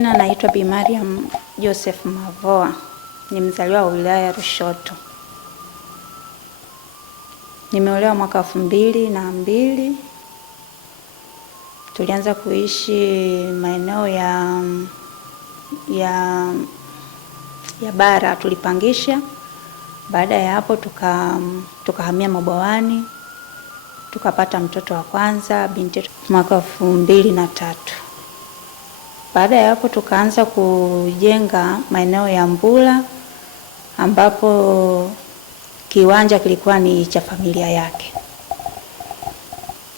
Naitwa Bi Mariam Joseph Mavoa, ni mzaliwa wa wilaya ya Lushoto. Nimeolewa mwaka 2002. Tulianza kuishi maeneo ya bara, tulipangisha. Baada ya hapo tukahamia Mabwawani, tukapata mtoto wa kwanza binti mwaka 2003. Baada ya hapo tukaanza kujenga maeneo ya Mbula, ambapo kiwanja kilikuwa ni cha familia yake.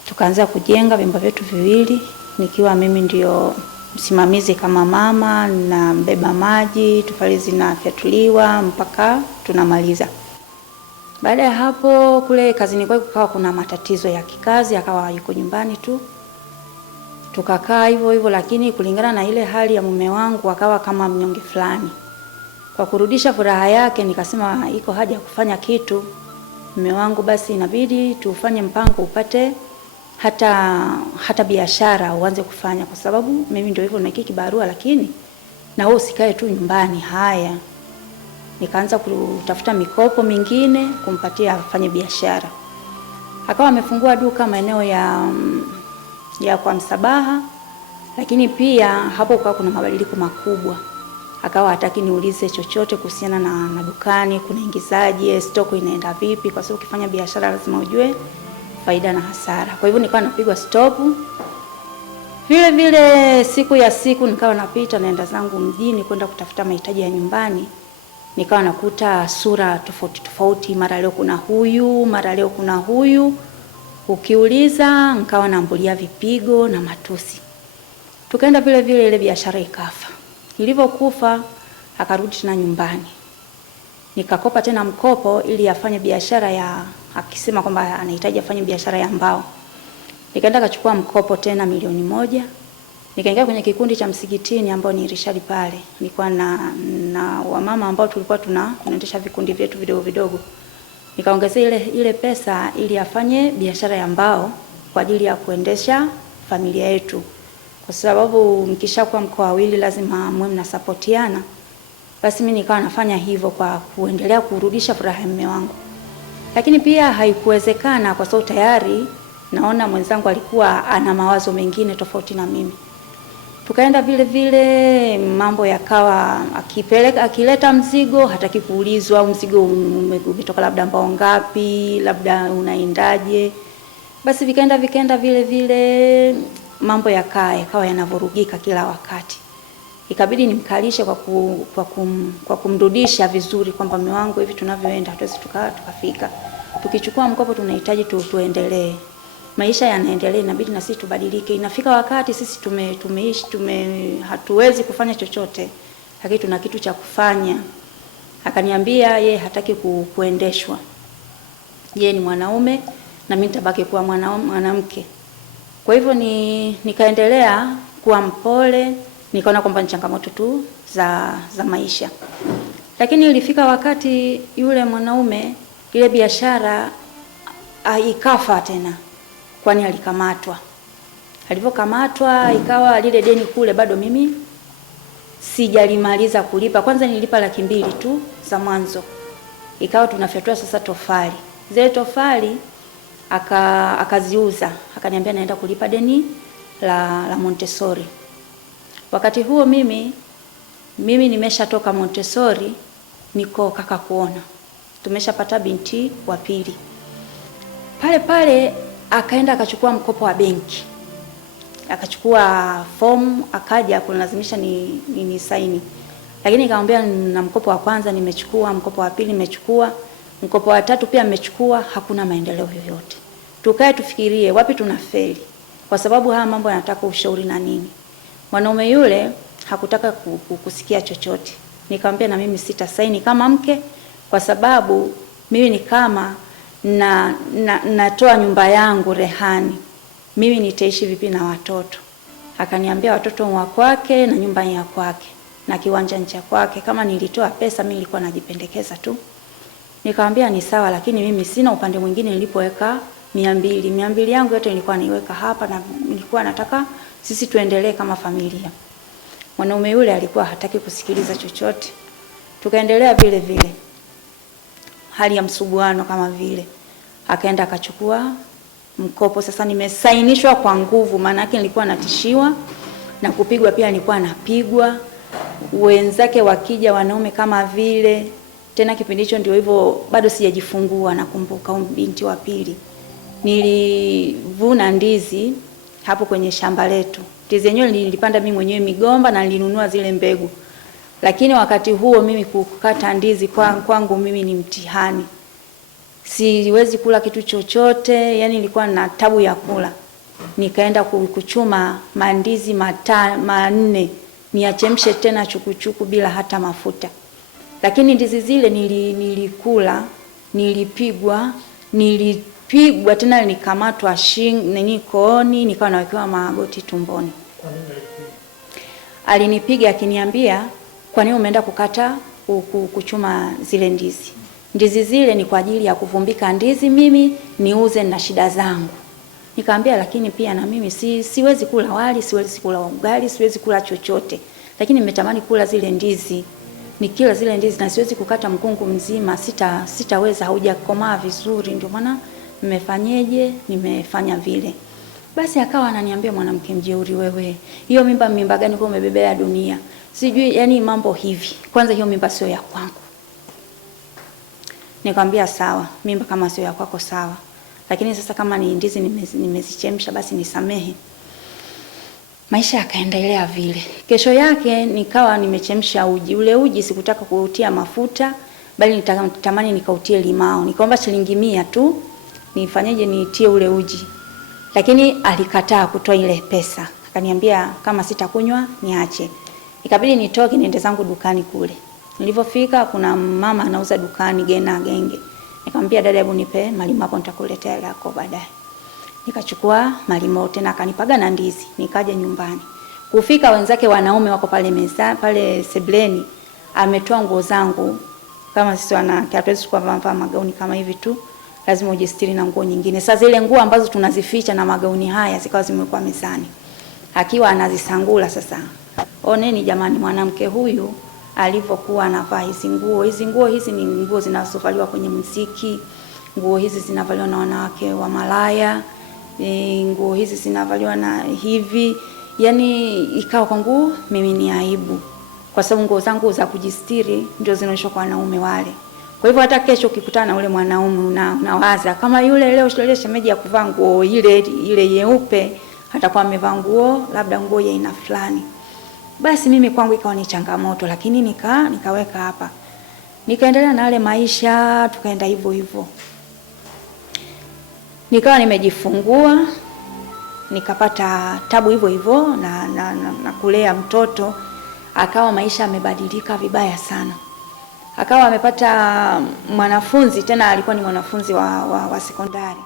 Tukaanza kujenga vyumba vyetu viwili, nikiwa mimi ndio msimamizi kama mama, na mbeba maji, tofali zinafyatuliwa mpaka tunamaliza. Baada ya hapo kule kazini kwake kukawa kuna matatizo ya kikazi, akawa yuko nyumbani tu. Tukakaa hivyo, lakini kulingana na ile hali ya mume wangu akawa kama mnyonge fulani. Kwa kurudisha furaha yake nikasema iko haja ya kufanya kitu. Mume wangu, basi inabidi tufanye mpango upate hata biashara uanze kufanya, kwa sababu mimi ndio hivyo nimekiki barua, lakini na wewe usikae tu nyumbani. Haya, nikaanza kutafuta mikopo mingine kumpatia afanye biashara. Akawa amefungua duka maeneo ya kwa Msabaha, lakini pia hapo kwa kuna mabadiliko makubwa. Akawa hataki niulize chochote kuhusiana na dukani, kuna ingizaje, stoko inaenda vipi, kwa sababu ukifanya biashara lazima ujue faida na hasara. Kwa hivyo nikawa napigwa stop. Vile siku nikawa napita naenda zangu mjini kwenda kutafuta mahitaji ya nyumbani. Nikawa nakuta sura tofauti, mara leo kuna huyu, mara leo kuna huyu. Ukiuliza nikawa naambulia vipigo na matusi. Tukaenda vile ile biashara ikafa. Ilivyokufa akarudi tena nyumbani. Nikakopa tena mkopo ili afanye biashara akisema kwamba anahitaji afanye biashara ya mbao. Nikaenda kachukua mkopo tena 1,000,000. Nikaingia kwenye kikundi cha msikitini ambao ni Rishadi pale. Nilikuwa na wamama ambao tulikuwa tunaendesha vikundi vyetu vidogo. Nikaongezea ile pesa ili afanye biashara ya mbao kwa ajili ya kuendesha familia yetu. Kwa sababu mkishakuwa mko wawili lazima mwe mnasapotiana. Basi mimi nikawa nafanya hivyo kwa kuendelea kurudisha furaha ya mume wangu. Lakini pia haikuwezekana kwa sababu tayari naona mwenzangu alikuwa ana mawazo mengine tofauti na mimi. Tukaenda vile mambo yakawa akileta mzigo hataki kuulizwa mzigo umetoka labda mbao ngapi, labda unaendaje. Basi vikaenda vile mambo yakawa yanavurugika kila wakati. Ikabidi nimkalishe kwa kumrudisha vizuri kwamba mume wangu, hivi tunavyoenda hatuwezi tukafika. Tukichukua mkopo tunahitaji tuendelee. Maisha yanaendelea, inabidi na sisi tubadilike. Inafika wakati sisi tumeishi hatuwezi kufanya chochote, lakini tuna kitu cha kufanya. Akaniambia yeye hataki kuendeshwa. Yeye ni mwanaume na mimi nitabaki kuwa mwanamke. Kwa hivyo nikaendelea kuwa mpole, nikaona kwamba ni changamoto tu za maisha. Lakini ilifika wakati yule mwanaume ile biashara ikafa tena. Kwani alikamatwa. Alivyokamatwa ikawa lile deni kule bado mimi sijalimaliza kulipa. Kwanza nilipa 200,000 tu za mwanzo. Ikawa tunafyatua sasa tofali. Zile tofali akaziuza. Akaniambia naenda kulipa deni la Montessori. Wakati huo mimi nimeshatoka Montessori, niko kaka kuona. Tumeshapata binti wa pili. Pale akaenda akachukua mkopo wa benki. Akachukua fomu, akaja kunilazimisha ni saini. Lakini nikamwambia na mkopo wa kwanza nimechukua, mkopo wa pili nimechukua, mkopo wa tatu pia nimechukua, hakuna maendeleo yoyote. Tukae tufikirie wapi tunafeli. Kwa sababu haya mambo yanataka ushauri na nini. Mwanaume yule hakutaka kusikia chochote. Nikamwambia na mimi sitasaini kama mke, kwa sababu mimi ni kama natoa nyumba yangu rehani. Mimi nitaishi vipi na watoto? Akaniambia watoto wa kwake na nyumba ya kwake na kiwanja cha kwake. Kama nilitoa pesa mimi nilikuwa najipendekeza tu. Nikamwambia ni sawa, lakini mimi sina upande mwingine nilipoweka 200 yangu yote nilikuwa naiweka hapa, na nilikuwa nataka sisi tuendelee kama familia. Mwanaume yule alikuwa hataki kusikiliza chochote. Tukaendelea vile vile, hali ya msuguano kama vile. Akaenda akachukua mkopo. Sasa nimesainishwa kwa nguvu, maana yake nilikuwa natishiwa na kupigwa, pia nilikuwa napigwa. Wenzake wakija wanaume kama vile, tena kipindi hicho ndio hivyo, bado sijajifungua. Nakumbuka binti wa pili, nilivuna ndizi hapo kwenye shamba letu. Ndizi yenyewe nilipanda mimi mwenyewe migomba na nilinunua zile mbegu. Lakini wakati huo mimi kukata ndizi kwangu mimi ni mtihani. Siwezi kula kitu chochote, yani nilikuwa na tabu ya kula. Nikaenda kuchuma mandizi 4 niachemshe tena chukuchuku bila hata mafuta. Lakini ndizi zile nilikula, nilipigwa tena nikamatwa kooni, nikawa nawekewa magoti tumboni. Kwa nini alipiga? Alinipiga akiniambia, kwa nini umeenda kuchuma zile ndizi? Ndizi zile ni kwa ajili ya kuvumbika ndizi mimi niuze na shida zangu. Nikamwambia lakini pia na mimi siwezi kula wali, siwezi kula ugali, siwezi kula chochote. Lakini nimetamani kula zile ndizi. Nikila zile ndizi na siwezi kukata mkungu mzima, sitaweza, haujakomaa vizuri, ndio maana nimefanya vile. Basi akawa ananiambia, mwanamke mjeuri wewe, hiyo mimba gani kwa umebebea dunia? Sijui, yani mambo hivi. Kwanza hiyo mimba sio ya kwangu. Nikamwambia sawa, mimba kama sio ya kwako sawa. Lakini sasa kama ni ndizi nimezichemsha basi nisamehe. Maisha yakaendelea vile. Kesho yake nikawa nimechemsha uji. Ule uji sikutaka kuutia mafuta, bali nitamani nikautie limao. Nikaomba shilingi 100 tu, nifanyeje nitie ule uji. Lakini alikataa kutoa ile pesa. Akaniambia kama sitakunywa niache. Ikabidi nitoke niende zangu dukani kule. Nilipofika kuna mama anauza dukani genge. Nikamwambia dada, hebu nipe malimao hapo, nitakuletea yako baadaye. Nikachukua malimao tena akanipaga na ndizi. Nikaja nyumbani. Kufika wenzake wanaume wako pale sebleni, ametoa nguo zangu. Kama sisi wanawake hatuwezi kuvaa magauni kama hivi tu, lazima ujistiri na nguo nyingine. Sasa zile nguo ambazo tunazificha na magauni haya zikawa zimekuwa mezani. Akiwa anazisangula sasa. Oneni jamani, mwanamke huyu alivyokuwa anavaa hizi nguo. Hizi ni nguo zinazovaliwa kwenye muziki. Nguo hizi zinavaliwa na wanawake wa malaya. Nguo hizi zinavaliwa na hivi. Yani ikawa kwangu mimi ni aibu. Kwa sababu nguo zangu za kujistiri ndio zinaonyeshwa kwa wanaume wale. Kwa hivyo hata kesho ukikutana na ule mwanaume unawaza kama yule leo shule shemeji ya kuvaa nguo ile nyeupe, atakuwa amevaa nguo labda nguo ya aina fulani. Basi mimi kwangu ikawa ni changamoto, lakini nikaweka hapa. Nikaendelea na wale maisha, tukaenda hivyo. Nikawa nimejifungua, nikapata tabu hivyo na kulea mtoto. Akawa maisha yamebadilika vibaya sana. Akawa amepata mwanafunzi, tena alikuwa ni mwanafunzi wa sekondari.